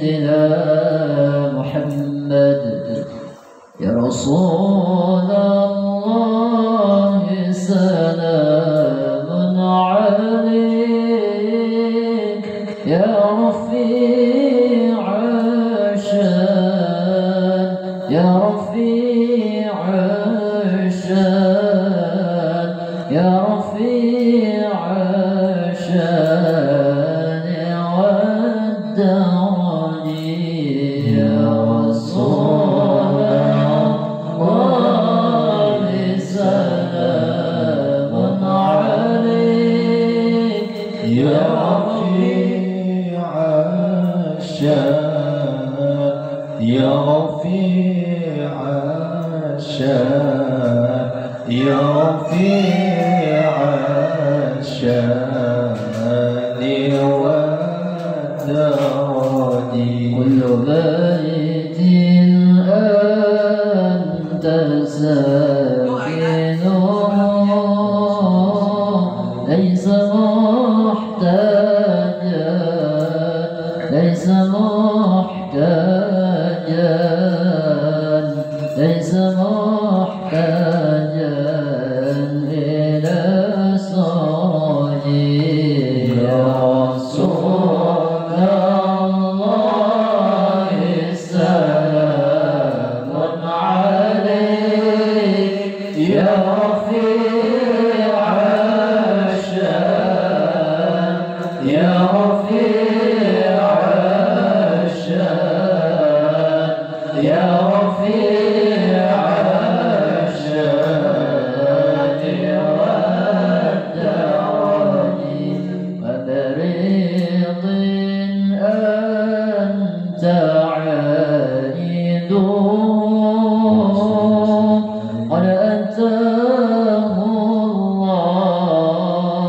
سيدنا محمد يا رسول الله سلام عليك يا رفيع الشان يا رفيع الشان يا رفيع الشان والدرجي يا رسول الله سلام عليك يا رفيع الشان يا رفيع الشان يا رفيع الشان والدرج كل بيت أنت ساكنه ليس محتاجا ليس محتاجا ليس محتاجا إلى سراج يا رسول الله سلام عليك يا رفيع الشان يا رفيع الشان يا رفيع الشان والدرج وبريض أنت عائد قد أتاه الله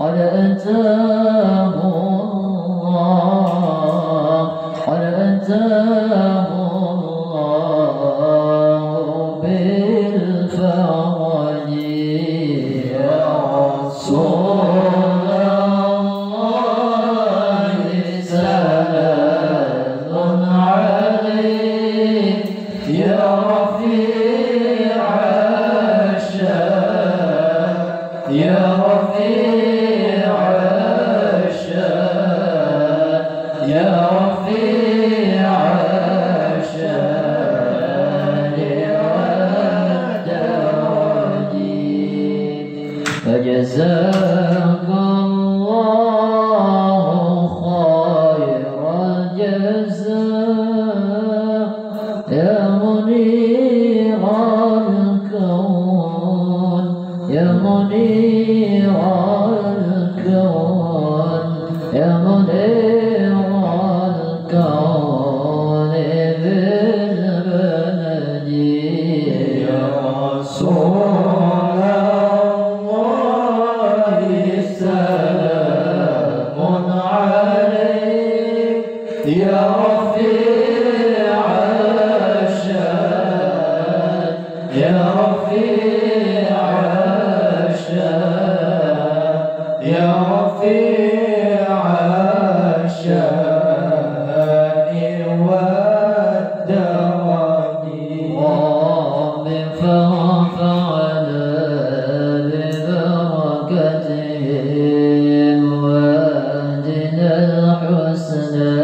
قد أتاه الله قد أتاه الله بالفرج يا رسول الله سلام عليك يا رفيع الشان يا رفيع الشان يا رفيع الشان والدرج فجزاك الله خير الجزاء يا منير الكون يا منير الكون يا منير الكون بالبلد يا رسول الله سلام عليك يا رفيع الشان يا رفيع الشان يا رفيع الشان والدرج رب فارفعنا ببركتهم وادنا الحسنى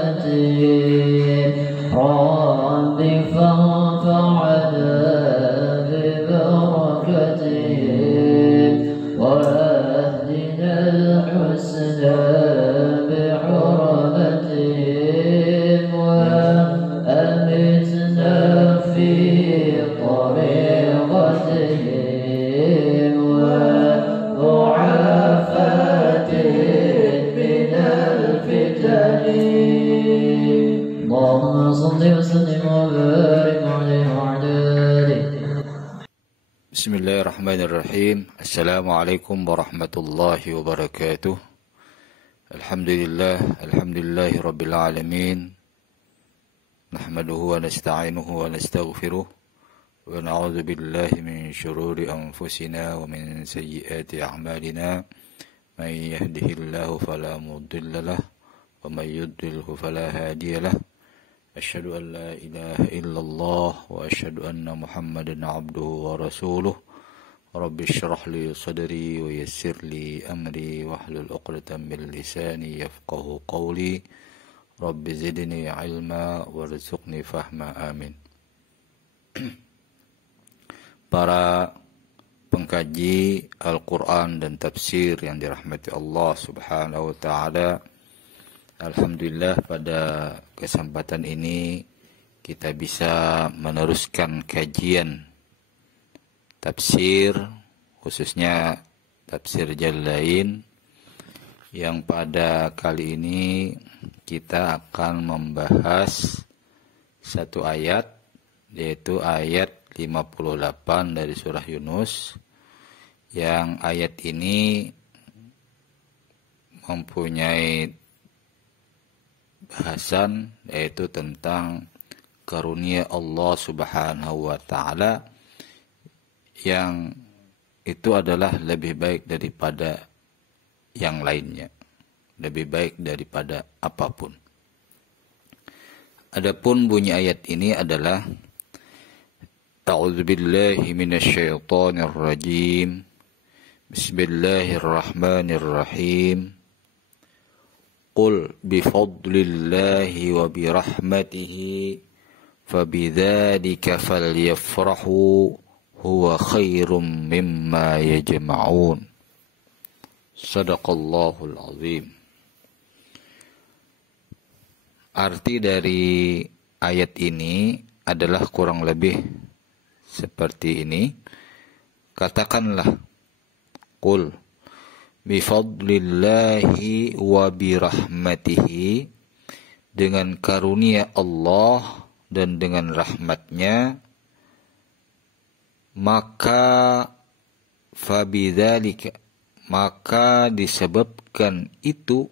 بحرمتهم رب فارفعنا ببركتهم واهدنا الحسنى بحرمتهم وأمتنا في طريقتهم وضعافات من الفتن اللهم صل وسلم وبارك عليه وعلى آله. Bismillahirrahmanirrahim. Assalamualaikum warahmatullahi wabarakatuh. Alhamdulillahi rabbil alamin. Nahmaduhu wa nasta'inuhu wa nastaghfiruh wa na'udzu billahi min shururi anfusina wa min sayyiati a'malina. Man yahdihillahu fala mudilla lahu ومن يضلله فلا هادي له أشهد أن لا إله إلا الله وأشهد أن محمدا عبده ورسوله رب اشرح لي صدري ويسر لي أمري واحلل عقدة من لساني يفقه قولي رب زدني علما وارزقني فهما آمين. Para pengkaji Al-Quran dan tafsir yang dirahmati Allah Subhanahu wa Ta'ala, alhamdulillah pada kesempatan ini kita bisa meneruskan kajian tafsir, khususnya tafsir Jalalain, yang pada kali ini kita akan membahas satu ayat, yaitu ayat 58 dari surah Yunus, yang ayat ini mempunyai bahasan yaitu tentang karunia Allah Subhanahu wa Ta'ala yang itu adalah lebih baik daripada yang lainnya, lebih baik daripada apapun. Adapun bunyi ayat ini adalah A'udzu billahi minasyaitonir rajim. Bismillahirrahmanirrahim. Qul bifadlillahi wa birahmatihi fabidzalika falyafrahu huwa khairum mimma yajma'un. Shadaqallahul azim. Arti dari ayat ini adalah kurang lebih seperti ini. Katakanlah, qul bifadlillahi wa birahmatihi, dengan karunia Allah dan dengan rahmatnya, maka fabidzalika, maka disebabkan itu,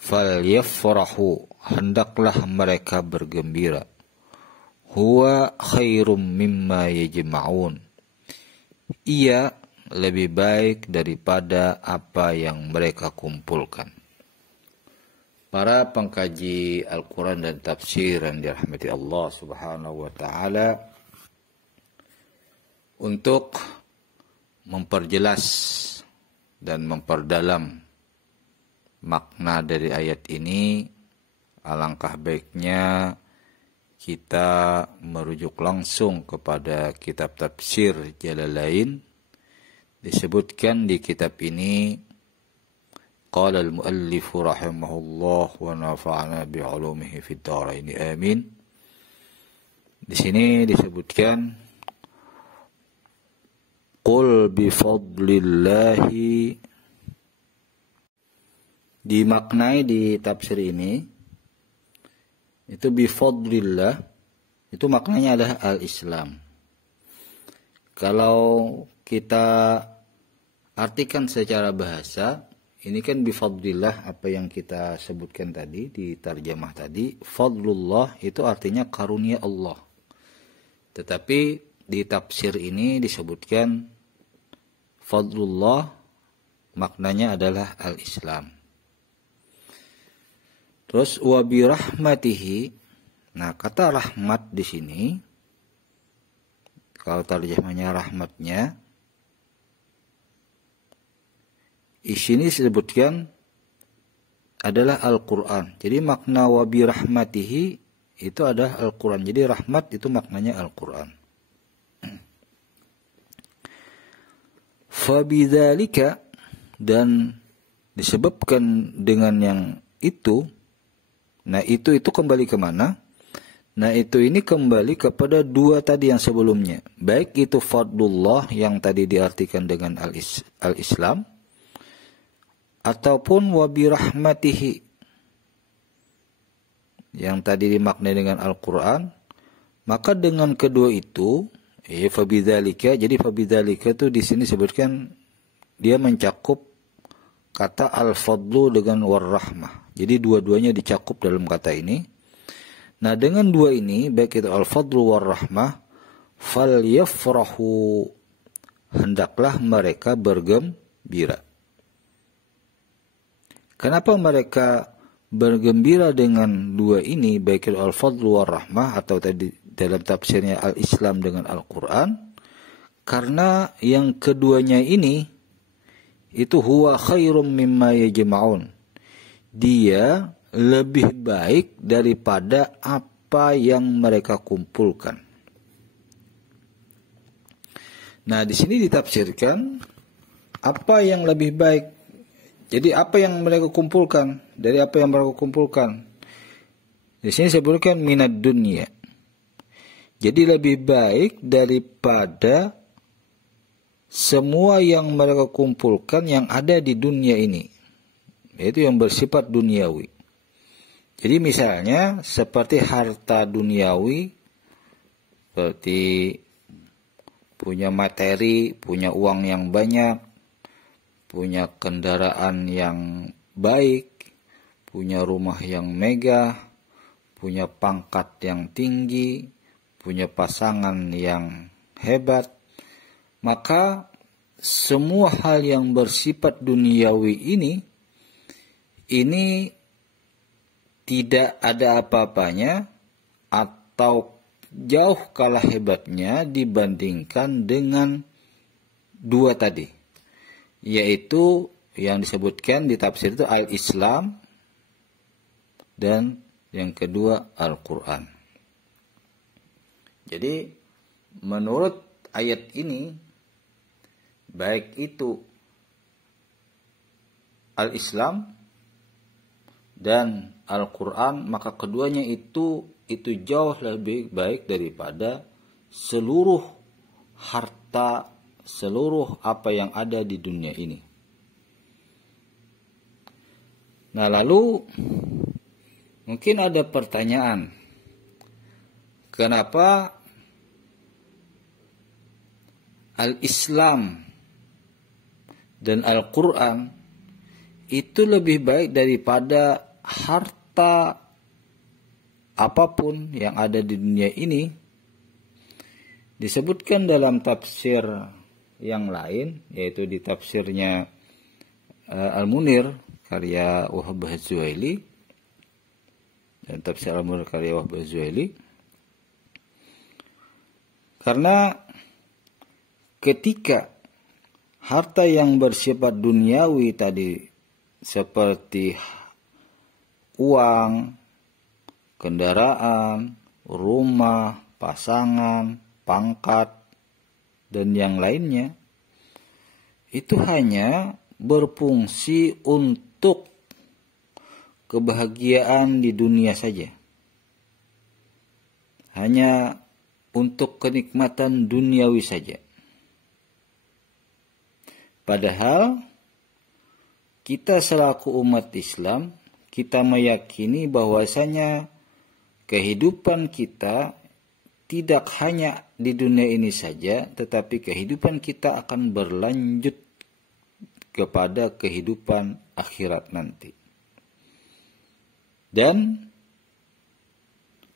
falyafrahu, hendaklah mereka bergembira, huwa khairum mimma yajma'un, ia lebih baik daripada apa yang mereka kumpulkan. Para pengkaji Al-Quran dan tafsir yang dirahmati Allah Subhanahu wa Ta'ala, untuk memperjelas dan memperdalam makna dari ayat ini, alangkah baiknya kita merujuk langsung kepada kitab tafsir Jalalain. Disebutkan di kitab ini, qala al-muallif rahimahullah wa nafa'ana bi'ulumihi fid dharain amin. Di sini disebutkan qul bifadlillahi, dimaknai di tafsir ini itu bifadlillah, itu maknanya adalah al-Islam. Kalau kita artikan secara bahasa, ini kan bifadlillah, apa yang kita sebutkan tadi di tarjamah tadi, fadlullah itu artinya karunia Allah. Tetapi di tafsir ini disebutkan fadlullah maknanya adalah al-Islam. Terus wa bi rahmatihi, nah kata rahmat di sini, kalau terjemahnya rahmatnya, di sini disebutkan adalah Al-Quran. Jadi makna wa bi rahmatihi itu adalah Al-Quran. Jadi rahmat itu maknanya Al-Quran. Fabidzalika, dan disebabkan dengan yang itu. Nah itu kembali kemana? Nah itu ini kembali kepada dua tadi yang sebelumnya. Baik itu fadlullah yang tadi diartikan dengan al-Islam, ataupun wabirahmatihi yang tadi dimaknai dengan Al-Quran. Maka dengan kedua itu, fabidzalika, jadi fabidzalika itu di sini sebutkan dia mencakup kata al-fadlu dengan war-rahmah. Jadi dua-duanya dicakup dalam kata ini. Nah dengan dua ini, baik itu al-fadlu war-rahmah, falyafrahu, hendaklah mereka bergembira. Kenapa mereka bergembira dengan dua ini, baik al-fadlu war rahmah atau tadi dalam tafsirnya al-Islam dengan Al-Quran, karena yang keduanya ini itu huwa khairum mimma yajma'un. Dia lebih baik daripada apa yang mereka kumpulkan. Nah, di sini ditafsirkan apa yang lebih baik. Jadi apa yang mereka kumpulkan, dari apa yang mereka kumpulkan. Di sini sebutkan minad dunya. Jadi lebih baik daripada semua yang mereka kumpulkan yang ada di dunia ini, yaitu yang bersifat duniawi. Jadi misalnya seperti harta duniawi, seperti punya materi, punya uang yang banyak, punya kendaraan yang baik, punya rumah yang megah, punya pangkat yang tinggi, punya pasangan yang hebat, maka semua hal yang bersifat duniawi ini tidak ada apa-apanya atau jauh kalah hebatnya dibandingkan dengan dua tadi, yaitu yang disebutkan di tafsir itu al-Islam dan yang kedua Al-Quran. Jadi menurut ayat ini, baik itu al-Islam dan Al-Quran, maka keduanya itu jauh lebih baik daripada seluruh harta, seluruh apa yang ada di dunia ini. Nah, lalu mungkin ada pertanyaan, kenapa Al-Islam dan Al-Quran itu lebih baik daripada harta apapun yang ada di dunia ini? Disebutkan dalam tafsir yang lain, yaitu di tafsirnya Al-Munir karya Wahab Az-Zuhaili, dan tafsir Al-Munir karya Wahab Az-Zuhaili, karena ketika harta yang bersifat duniawi tadi seperti uang, kendaraan, rumah, pasangan, pangkat, dan yang lainnya, itu hanya berfungsi untuk kebahagiaan di dunia saja. Hanya untuk kenikmatan duniawi saja. Padahal kita selaku umat Islam, kita meyakini bahwasanya kehidupan kita tidak hanya di dunia ini saja, tetapi kehidupan kita akan berlanjut kepada kehidupan akhirat nanti. Dan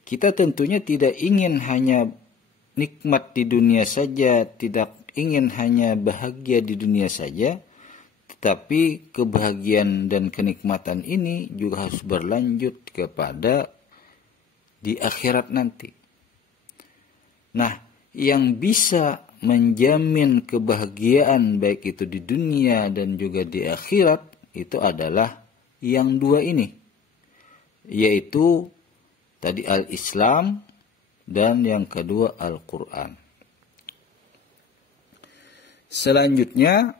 kita tentunya tidak ingin hanya nikmat di dunia saja, tidak ingin hanya bahagia di dunia saja, tetapi kebahagiaan dan kenikmatan ini juga harus berlanjut kepada di akhirat nanti. Nah, yang bisa menjamin kebahagiaan baik itu di dunia dan juga di akhirat itu adalah yang dua ini, yaitu tadi al-Islam dan yang kedua Al-Quran. Selanjutnya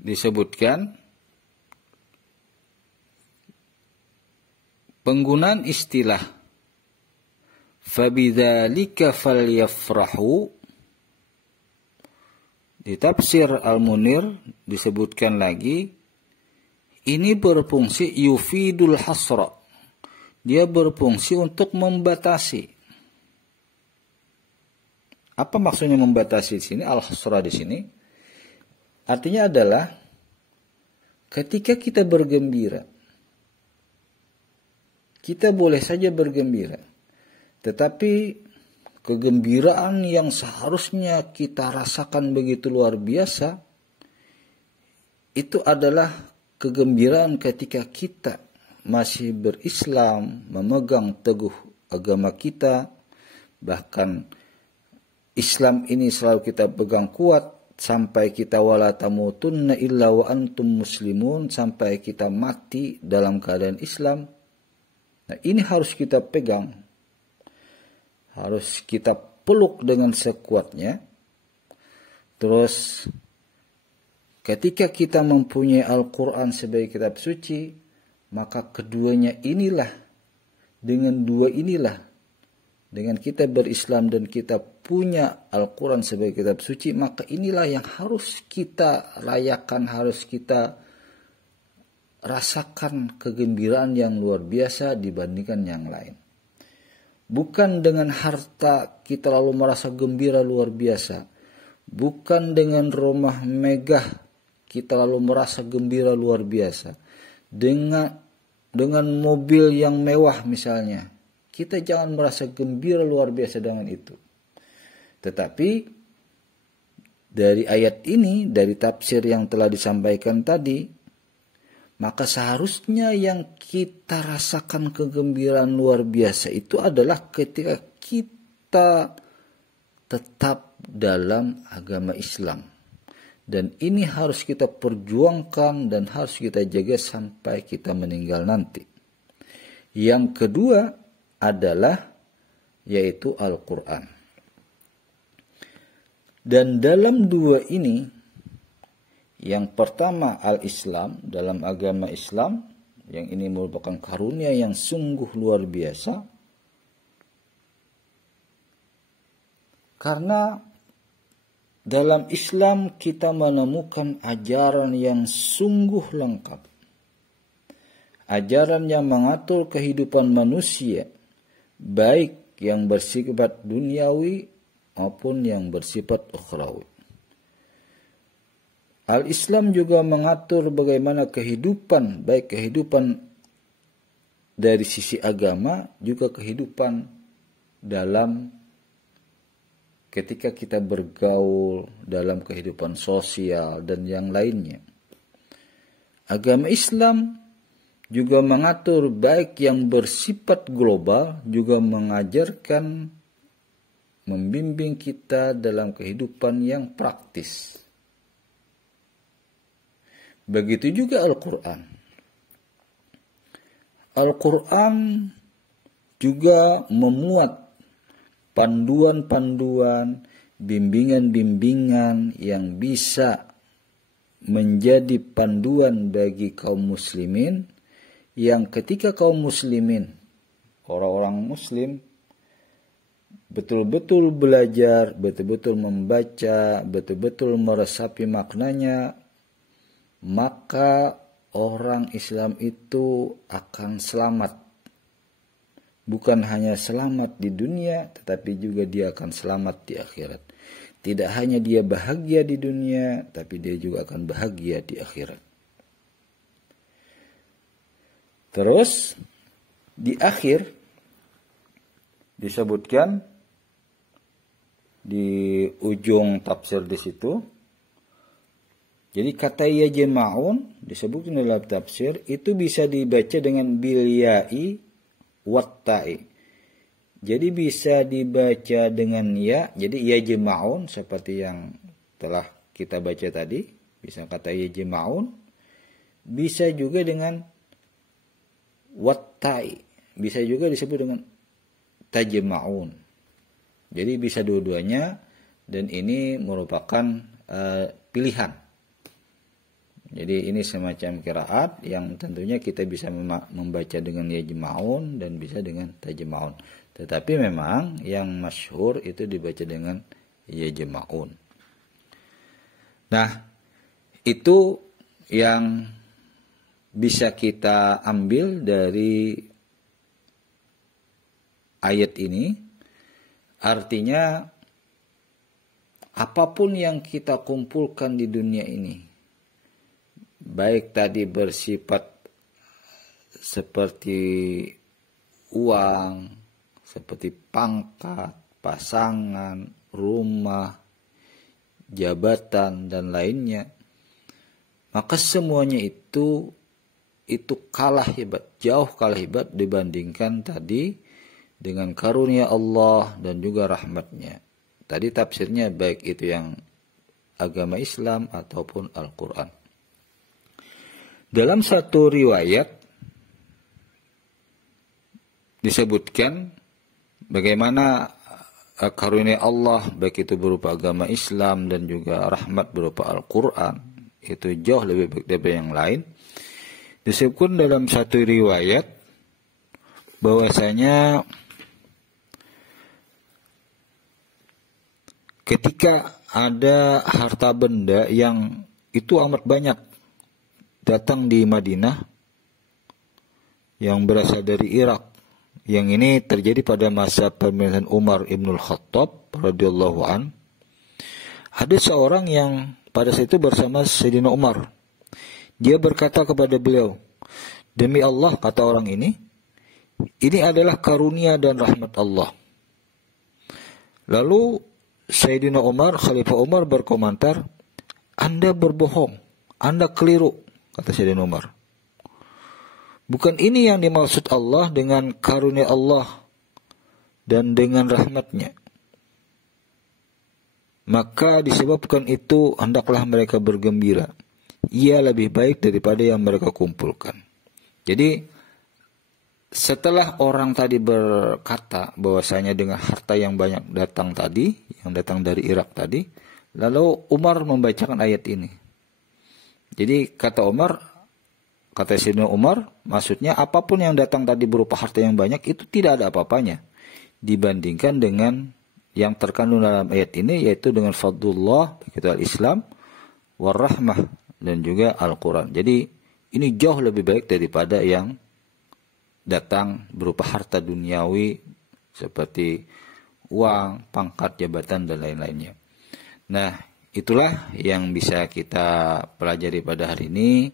disebutkan penggunaan istilah fabidzalika falyafrahu di tafsir Al-Munir disebutkan lagi, ini berfungsi yufidul hasra, dia berfungsi untuk membatasi. Apa maksudnya membatasi di sini? Al-hasra di sini artinya adalah ketika kita bergembira, kita boleh saja bergembira, tetapi kegembiraan yang seharusnya kita rasakan begitu luar biasa, itu adalah kegembiraan ketika kita masih berislam, memegang teguh agama kita, bahkan Islam ini selalu kita pegang kuat sampai kita wala tamutunna illa wa antum muslimun, sampai kita mati dalam keadaan Islam. Nah, ini harus kita pegang, harus kita peluk dengan sekuatnya. Terus ketika kita mempunyai Al-Quran sebagai kitab suci, maka keduanya inilah, dengan dua inilah, dengan kita berislam dan kita punya Al-Quran sebagai kitab suci, maka inilah yang harus kita rayakan, harus kita rasakan kegembiraan yang luar biasa dibandingkan yang lain. Bukan dengan harta kita lalu merasa gembira luar biasa, bukan dengan rumah megah kita lalu merasa gembira luar biasa, dengan mobil yang mewah misalnya, kita jangan merasa gembira luar biasa dengan itu. Tetapi dari ayat ini, dari tafsir yang telah disampaikan tadi, maka seharusnya yang kita rasakan kegembiraan luar biasa itu adalah ketika kita tetap dalam agama Islam. Dan ini harus kita perjuangkan dan harus kita jaga sampai kita meninggal nanti. Yang kedua adalah yaitu Al-Quran. Dan dalam dua ini, yang pertama Al-Islam, dalam agama Islam, yang ini merupakan karunia yang sungguh luar biasa. Karena dalam Islam kita menemukan ajaran yang sungguh lengkap. Ajaran yang mengatur kehidupan manusia, baik yang bersifat duniawi maupun yang bersifat ukhrawi. Al-Islam juga mengatur bagaimana kehidupan, baik kehidupan dari sisi agama, juga kehidupan dalam ketika kita bergaul dalam kehidupan sosial dan yang lainnya. Agama Islam juga mengatur baik yang bersifat global, juga mengajarkan, membimbing kita dalam kehidupan yang praktis. Begitu juga Al-Quran. Al-Quran juga memuat panduan-panduan, bimbingan-bimbingan yang bisa menjadi panduan bagi kaum muslimin, yang ketika kaum muslimin, orang-orang muslim, betul-betul belajar, betul-betul membaca, betul-betul meresapi maknanya, maka orang Islam itu akan selamat. Bukan hanya selamat di dunia, tetapi juga dia akan selamat di akhirat. Tidak hanya dia bahagia di dunia, tapi dia juga akan bahagia di akhirat. Terus di akhir disebutkan di ujung tafsir di situ. Jadi kata ya jama'un disebutkan dalam tafsir itu bisa dibaca dengan bilyai wattai. Jadi bisa dibaca dengan ya, jadi ya jama'un seperti yang telah kita baca tadi, bisa kata ya jama'un, bisa juga dengan wattai, bisa juga disebut dengan tajma'un. Jadi bisa dua-duanya, dan ini merupakan pilihan. Jadi ini semacam qiraat yang tentunya kita bisa membaca dengan yajma'un dan bisa dengan tajma'un. Tetapi memang yang masyhur itu dibaca dengan yajma'un. Nah, itu yang bisa kita ambil dari ayat ini. Artinya apapun yang kita kumpulkan di dunia ini, baik tadi bersifat seperti uang, seperti pangkat, pasangan, rumah, jabatan, dan lainnya, maka semuanya itu itu kalah hebat, jauh kalah hebat dibandingkan tadi dengan karunia Allah dan juga rahmatnya. Tadi tafsirnya baik itu yang agama Islam ataupun Al-Quran. Dalam satu riwayat disebutkan bagaimana karunia Allah baik itu berupa agama Islam dan juga rahmat berupa Al-Quran itu jauh lebih baik daripada yang lain. Disebutkan dalam satu riwayat bahwasanya ketika ada harta benda yang itu amat banyak datang di Madinah yang berasal dari Irak, yang ini terjadi pada masa pemerintahan Umar ibn Khattab radhiyallahu an. Ada seorang yang pada saat itu bersama Sayyidina Umar. Dia berkata kepada beliau, demi Allah, kata orang ini adalah karunia dan rahmat Allah. Lalu Sayyidina Umar, Khalifah Umar berkomentar, Anda berbohong, Anda keliru, kata Sayyidina Umar. Bukan ini yang dimaksud Allah dengan karunia Allah dan dengan rahmatnya. Maka disebabkan itu hendaklah mereka bergembira. Ia lebih baik daripada yang mereka kumpulkan. Jadi setelah orang tadi berkata bahwasanya dengan harta yang banyak datang tadi, yang datang dari Irak tadi, lalu Umar membacakan ayat ini. Jadi kata Sayyidina Umar, maksudnya apapun yang datang tadi berupa harta yang banyak itu tidak ada apa-apanya dibandingkan dengan yang terkandung dalam ayat ini, yaitu dengan fadlullah, yaitu al-Islam, warahmah, dan juga Al-Quran. Jadi ini jauh lebih baik daripada yang datang berupa harta duniawi seperti uang, pangkat, jabatan, dan lain-lainnya. Nah, itulah yang bisa kita pelajari pada hari ini.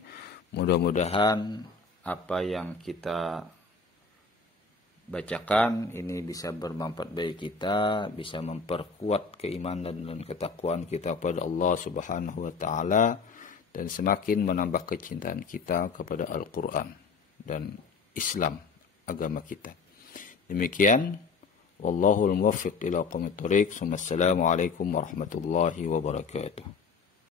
Mudah-mudahan apa yang kita bacakan ini bisa bermanfaat bagi kita, bisa memperkuat keimanan dan ketakwaan kita kepada Allah Subhanahu wa taala, dan semakin menambah kecintaan kita kepada Al-Quran dan Islam, agama kita. Demikian, wallahul muwaffiq ila aqwamit thoriq. Wassalamualaikum warahmatullahi wabarakatuh.